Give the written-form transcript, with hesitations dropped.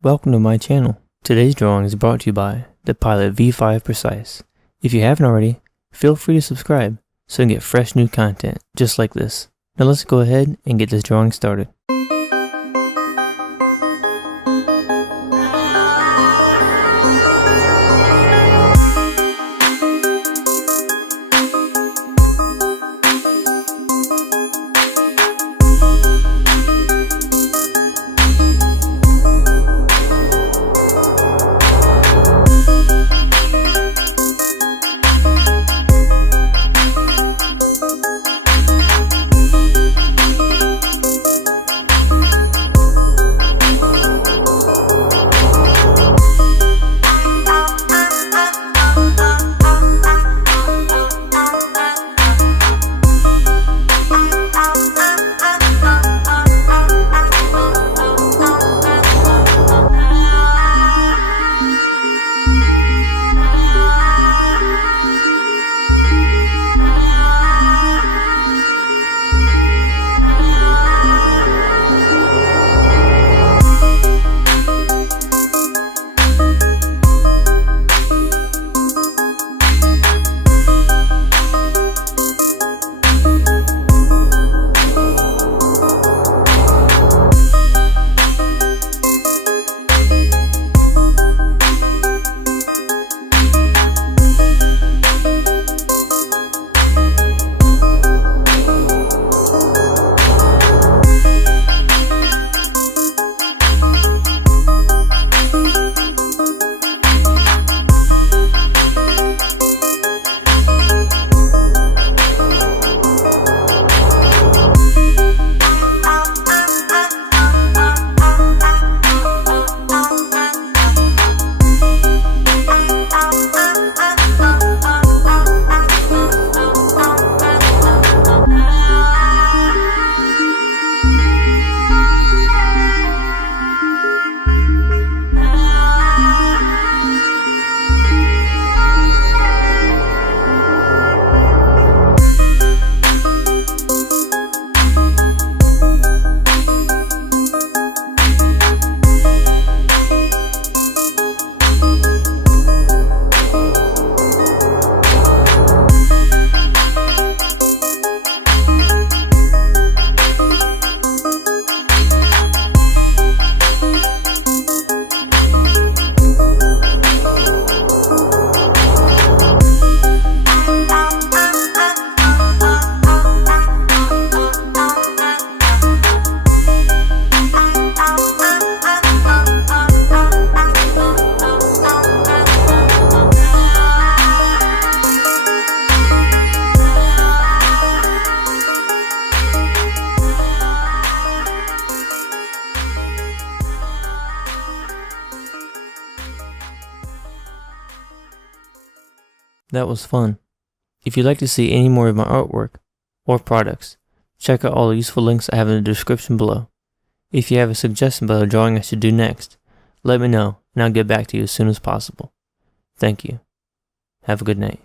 Welcome to my channel. Today's drawing is brought to you by the Pilot V5 Precise. If you haven't already, feel free to subscribe so you can get fresh new content just like this. Now let's go ahead and get this drawing started. That was fun. If you'd like to see any more of my artwork or products, check out all the useful links I have in the description below. If you have a suggestion about a drawing I should do next, let me know and I'll get back to you as soon as possible. Thank you. Have a good night.